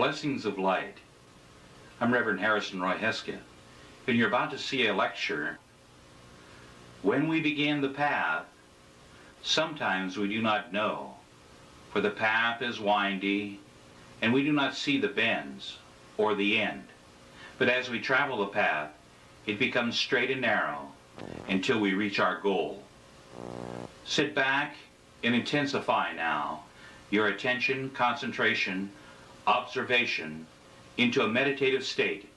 Blessings of Light. I'm Reverend Harrison Roy Heske, and you're about to see a lecture. When we begin the path, sometimes we do not know, for the path is windy, and we do not see the bends or the end. But as we travel the path, it becomes straight and narrow until we reach our goal. Sit back and intensify now your attention, concentration, observation into a meditative state,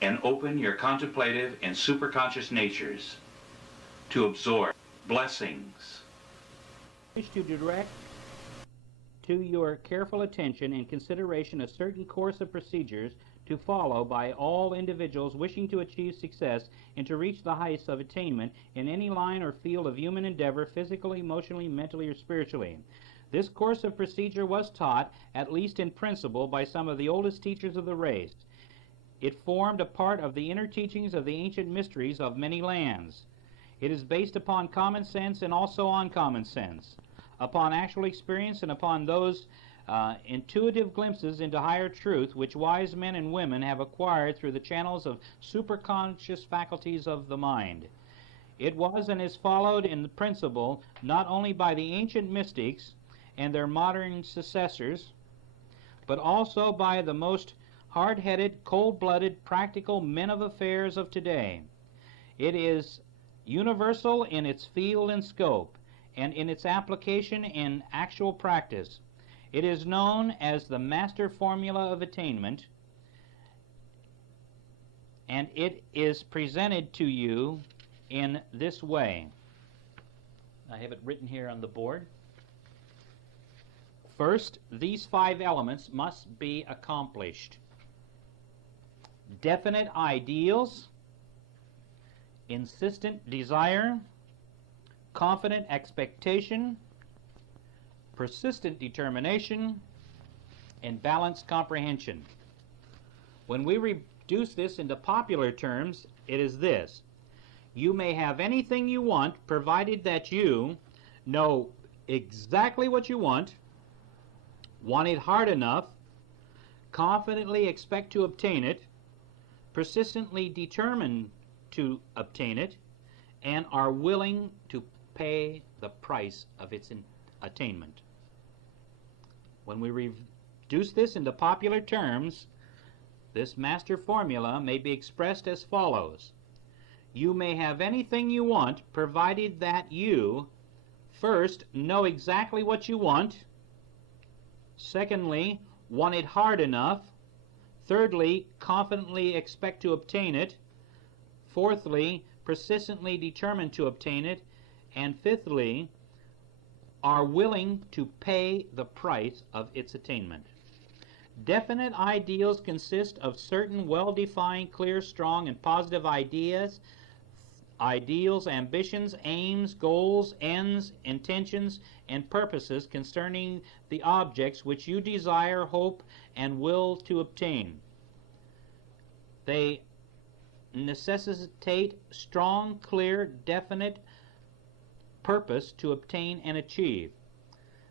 and open your contemplative and superconscious natures to absorb blessings. I wish to direct to your careful attention and consideration a certain course of procedures to follow by all individuals wishing to achieve success and to reach the heights of attainment in any line or field of human endeavor, physically, emotionally, mentally, or spiritually. This course of procedure was taught, at least in principle, by some of the oldest teachers of the race. It formed a part of the inner teachings of the ancient mysteries of many lands. It is based upon common sense and also on common sense, upon actual experience and upon those intuitive glimpses into higher truth which wise men and women have acquired through the channels of superconscious faculties of the mind. It was and is followed in the principle not only by the ancient mystics and their modern successors, but also by the most hard-headed, cold-blooded, practical men of affairs of today. It is universal in its field and scope, and in its application in actual practice. It is known as the master formula of attainment, and it is presented to you in this way. I have it written here on the board. First, these 5 elements must be accomplished. Definite ideals, insistent desire, confident expectation, persistent determination, and balanced comprehension. When we reduce this into popular terms, it is this: you may have anything you want, provided that you know exactly what you want it hard enough, confidently expect to obtain it, persistently determined to obtain it, and are willing to pay the price of its attainment. When we reduce this into popular terms, this master formula may be expressed as follows: you may have anything you want, provided that you first know exactly what you want, secondly, want it hard enough, thirdly, confidently expect to obtain it, fourthly, persistently determined to obtain it, and fifthly, are willing to pay the price of its attainment. Definite ideals consist of certain well-defined, clear, strong, and positive ideas, ideals, ambitions, aims, goals, ends, intentions, and purposes concerning the objects which you desire, hope, and will to obtain. They necessitate strong, clear, definite purpose to obtain and achieve.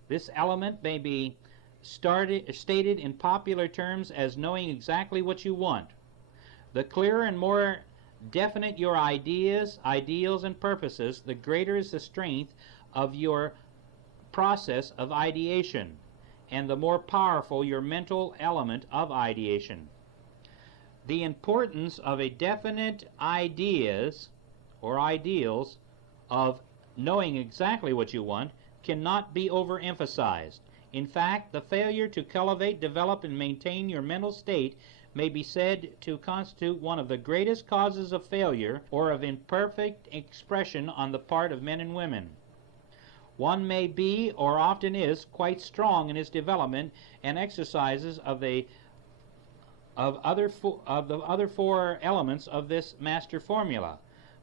This element may be stated in popular terms as knowing exactly what you want. The clearer and more definite your ideas, ideals, and purposes, the greater is the strength of your process of ideation, and the more powerful your mental element of ideation. The importance of a definite ideas or ideals of knowing exactly what you want cannot be overemphasized. In fact, the failure to cultivate, develop, and maintain your mental state may be said to constitute one of the greatest causes of failure or of imperfect expression on the part of men and women. One may be, or often is, quite strong in his development and exercises of the other 4 elements of this master formula.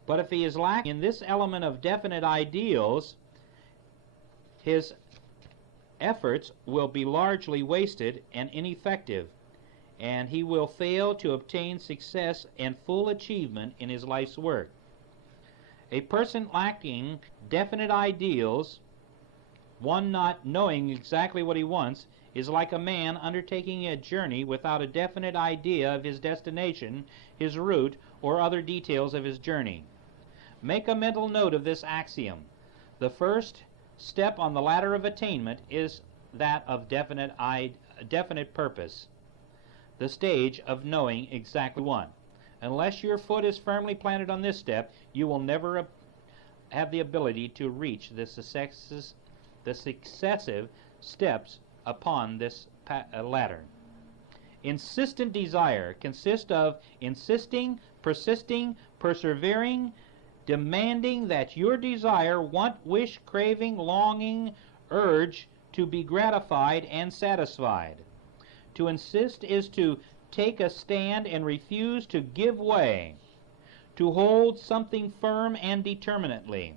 But if he is lacking in this element of definite ideals, his efforts will be largely wasted and ineffective, and he will fail to obtain success and full achievement in his life's work. A person lacking definite ideals, one not knowing exactly what he wants, is like a man undertaking a journey without a definite idea of his destination, his route, or other details of his journey. Make a mental note of this axiom. The first step on the ladder of attainment is that of definite purpose, the stage of knowing exactly what. Unless your foot is firmly planted on this step, you will never have the ability to reach the successive steps upon this ladder. Insistent desire consists of insisting, persisting, persevering, demanding that your desire, want, wish, craving, longing, urge to be gratified and satisfied. To insist is to take a stand and refuse to give way, to hold something firm and determinately.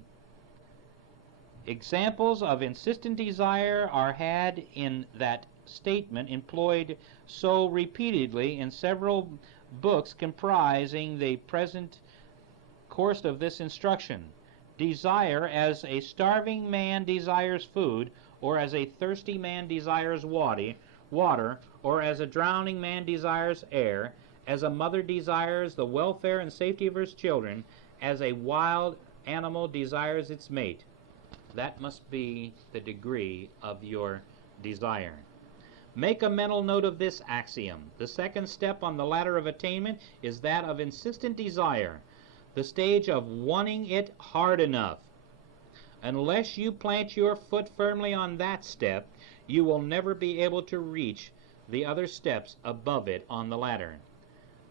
Examples of insistent desire are had in that statement employed so repeatedly in several books comprising the present course of this instruction. Desire as a starving man desires food, or as a thirsty man desires water, or as a drowning man desires air, as a mother desires the welfare and safety of her children, as a wild animal desires its mate. That must be the degree of your desire. Make a mental note of this axiom. The second step on the ladder of attainment is that of insistent desire, the stage of wanting it hard enough. Unless you plant your foot firmly on that step, you will never be able to reach the other steps above it on the ladder.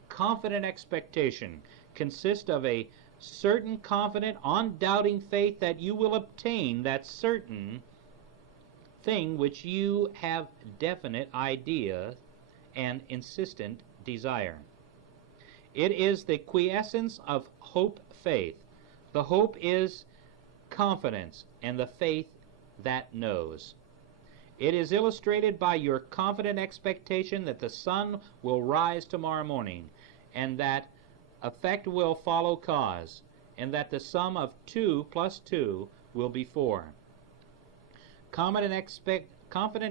Confident expectation consists of a certain confident, undoubting faith that you will obtain that certain thing which you have definite idea and insistent desire. It is the quiescence of hope-faith. The hope is confidence, and the faith that knows. It is illustrated by your confident expectation that the sun will rise tomorrow morning, and that effect will follow cause, and that the sum of 2 plus 2 will be 4. Confident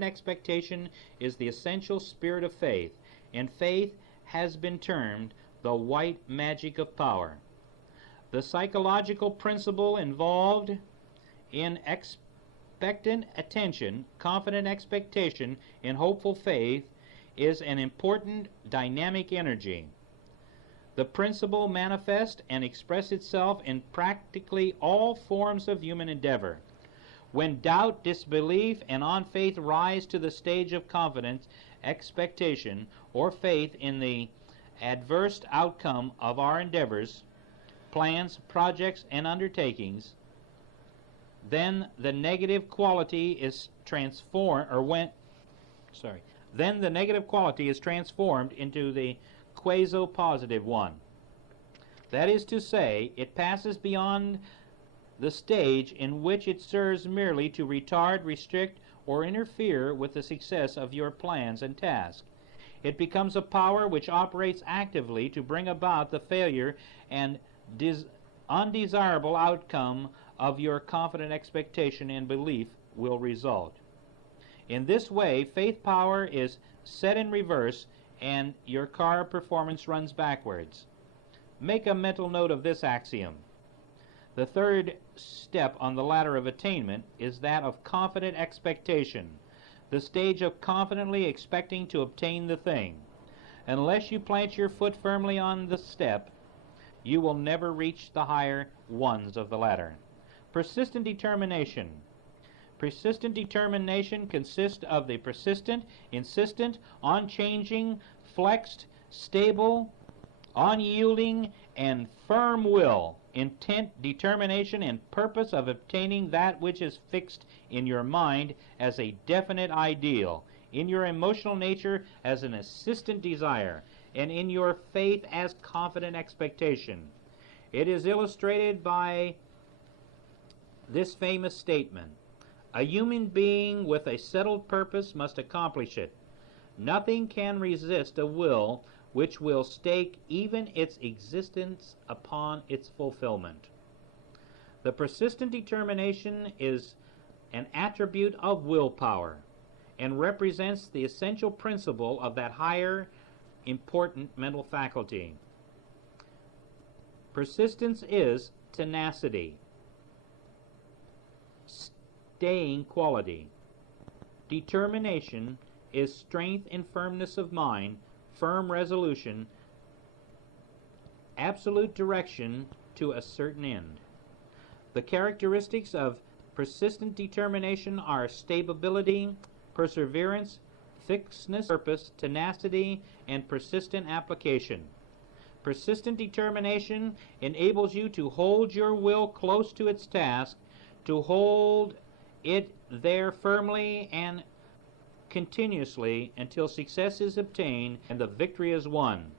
expectation is the essential spirit of faith, and faith has been termed the white magic of power. The psychological principle involved in expectant attention, confident expectation, and hopeful faith is an important dynamic energy. The principle manifests and expresses itself in practically all forms of human endeavor. When doubt, disbelief, and unfaith rise to the stage of confidence, expectation, or faith in the adverse outcome of our endeavors, plans, projects, and undertakings, then the negative quality is transformed into the quasi-positive one. That is to say, it passes beyond the stage in which it serves merely to retard, restrict, or interfere with the success of your plans and tasks. It becomes a power which operates actively to bring about the failure and undesirable outcome of your confident expectation and belief will result. In this way, faith power is set in reverse and your car performance runs backwards. Make a mental note of this axiom. The third step on the ladder of attainment is that of confident expectation, the stage of confidently expecting to obtain the thing. Unless you plant your foot firmly on the step, you will never reach the higher ones of the ladder. Persistent determination. Persistent determination consists of the persistent, insistent, unchanging, flexed, stable, unyielding, and firm will, intent, determination, and purpose of obtaining that which is fixed in your mind as a definite ideal, in your emotional nature as an insistent desire, and in your faith as confident expectation. It is illustrated by this famous statement: a human being with a settled purpose must accomplish it. Nothing can resist a will which will stake even its existence upon its fulfillment. The persistent determination is an attribute of willpower, and represents the essential principle of that higher, important mental faculty. Persistence is tenacity, staying quality. Determination is strength and firmness of mind, firm resolution, absolute direction to a certain end. The characteristics of persistent determination are stability, perseverance, fixedness, purpose, tenacity, and persistent application. Persistent determination enables you to hold your will close to its task, to hold it there firmly and continuously until success is obtained and the victory is won.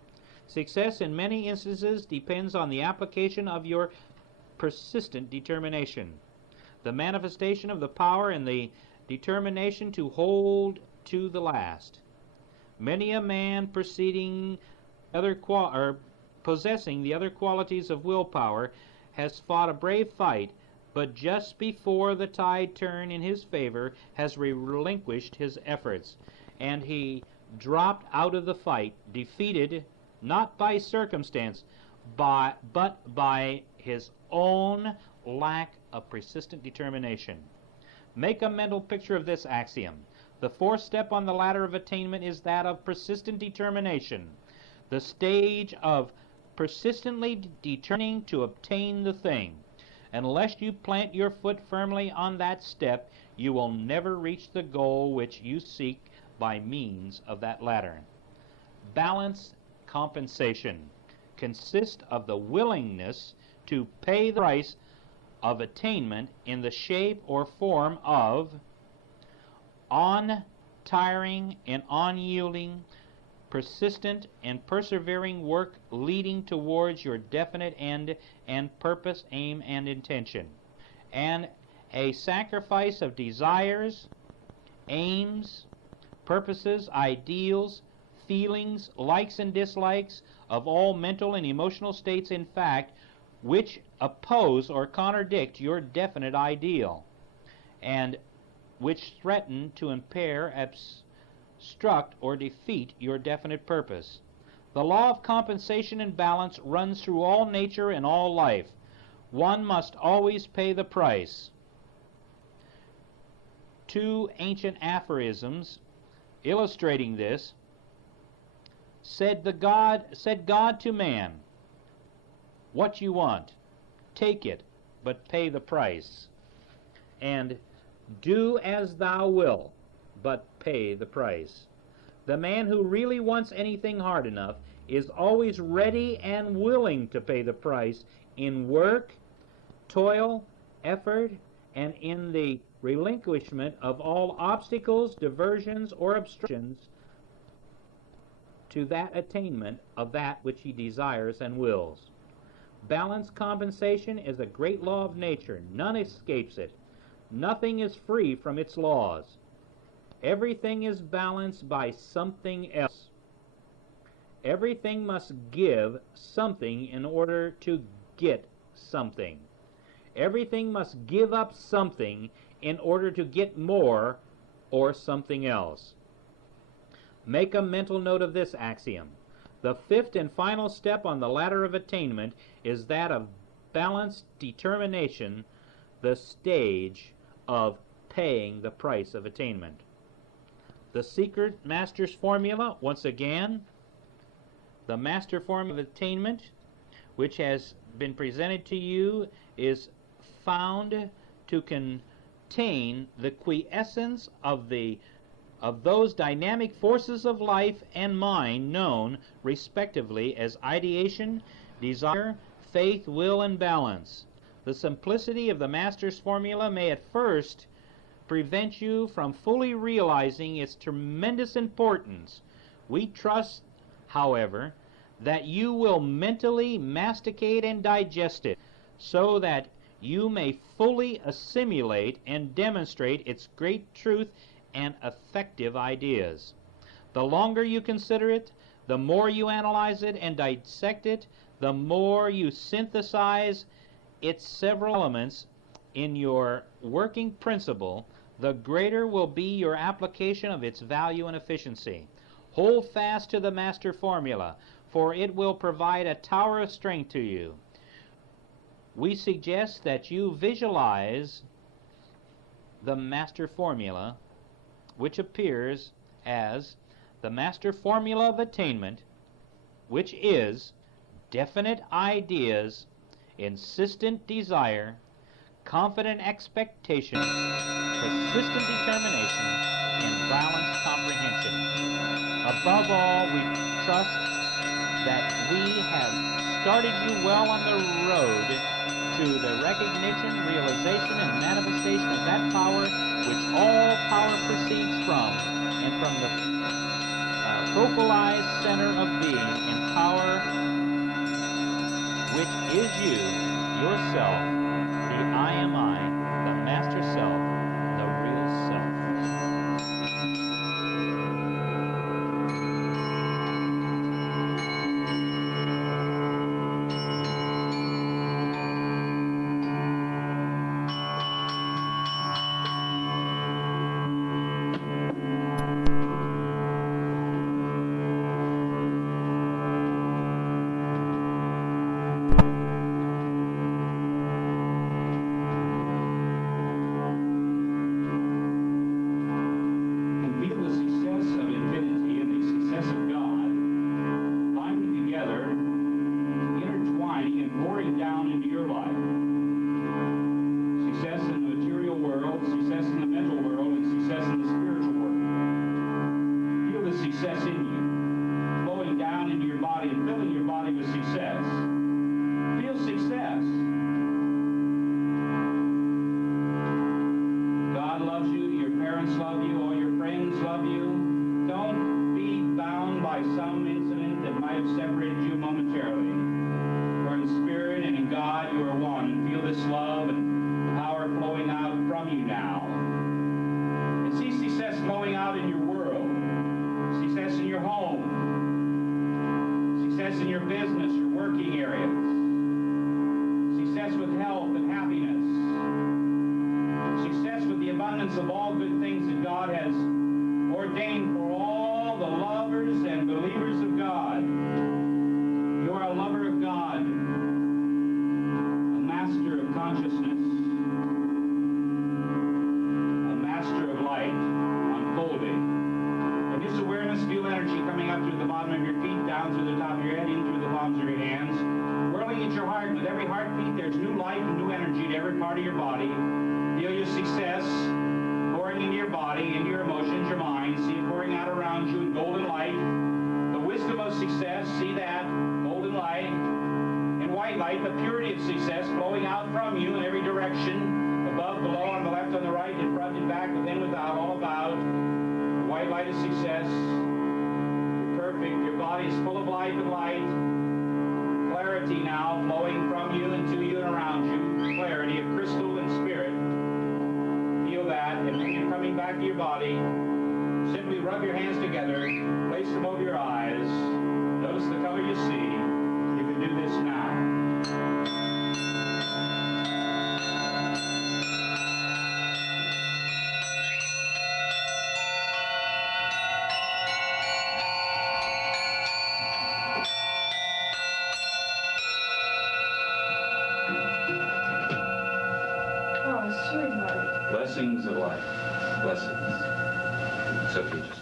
Success in many instances depends on the application of your persistent determination. The manifestation of the power and the determination to hold to the last. Many a man possessing the other qualities of willpower has fought a brave fight, but just before the tide turned in his favor has relinquished his efforts, and he dropped out of the fight, defeated not by circumstance, but by his own lack of persistent determination. Make a mental picture of this axiom. The fourth step on the ladder of attainment is that of persistent determination, the stage of persistently determining to obtain the thing. Unless you plant your foot firmly on that step, you will never reach the goal which you seek by means of that ladder. Balance compensation consists of the willingness to pay the price of attainment in the shape or form of untiring and unyielding, persistent and persevering work leading towards your definite end and purpose, aim, and intention, and a sacrifice of desires, aims, purposes, ideals, feelings, likes and dislikes of all mental and emotional states, in fact, which oppose or contradict your definite ideal, and which threaten to impair, obstruct, or defeat your definite purpose. The law of compensation and balance runs through all nature and all life. One must always pay the price. Two ancient aphorisms illustrating this said God to man, "What you want, take it, but pay the price. And do as thou wilt, but pay the price." The man who really wants anything hard enough is always ready and willing to pay the price in work, toil, effort, and in the relinquishment of all obstacles, diversions, or obstructions to that attainment of that which he desires and wills. Balanced compensation is a great law of nature. None escapes it. Nothing is free from its laws. Everything is balanced by something else. Everything must give something in order to get something. Everything must give up something in order to get more or something else. Make a mental note of this axiom. The fifth and final step on the ladder of attainment is that of balanced determination, the stage of paying the price of attainment. The secret master's formula, once again, the master formula of attainment, which has been presented to you, is found to contain the quiescence of those dynamic forces of life and mind known respectively as ideation, desire, faith, will, and balance. The simplicity of the master's formula may at first prevent you from fully realizing its tremendous importance. We trust, however, that you will mentally masticate and digest it so that you may fully assimilate and demonstrate its great truth and effective ideas. The longer you consider it, the more you analyze it and dissect it, the more you synthesize its several elements in your working principle, the greater will be your application of its value and efficiency. Hold fast to the master formula, for it will provide a tower of strength to you. We suggest that you visualize the master formula, which appears as the master formula of attainment, which is definite ideas, insistent desire, confident expectation, persistent determination, and balanced comprehension. Above all, we trust that we have started you well on the road to the recognition, realization, and manifestation of that power which all power proceeds from, and from the focalized center of being and power, which is you, yourself, the I am I, the master self, the real self. Of all good things that God has ordained for all the lovers and believers of God. You are a lover of God, a master of consciousness, a master of light unfolding. And this awareness, feel energy coming up through the bottom of your feet, down through the top of your head, in through the palms of your hands, whirling at your heart. With every heartbeat, there's new life and new energy to every part of your body. Feel your success pouring into your body, into your emotions, your mind. See it pouring out around you in golden light. The wisdom of success, see that, golden light. And white light, the purity of success flowing out from you in every direction, above, below, on the left, on the right, in front and back, within, without, all about. The white light of success. You're perfect. Your body is full of life and light. Clarity now flowing from you and to you and around you. Clarity of crystal and spirit. Feel that, and when you're coming back to your body, simply rub your hands together, place them over your eyes, notice the color you see. You can do this now. Oh, sweetheart. Blessings of life. Blessings. It's okay, just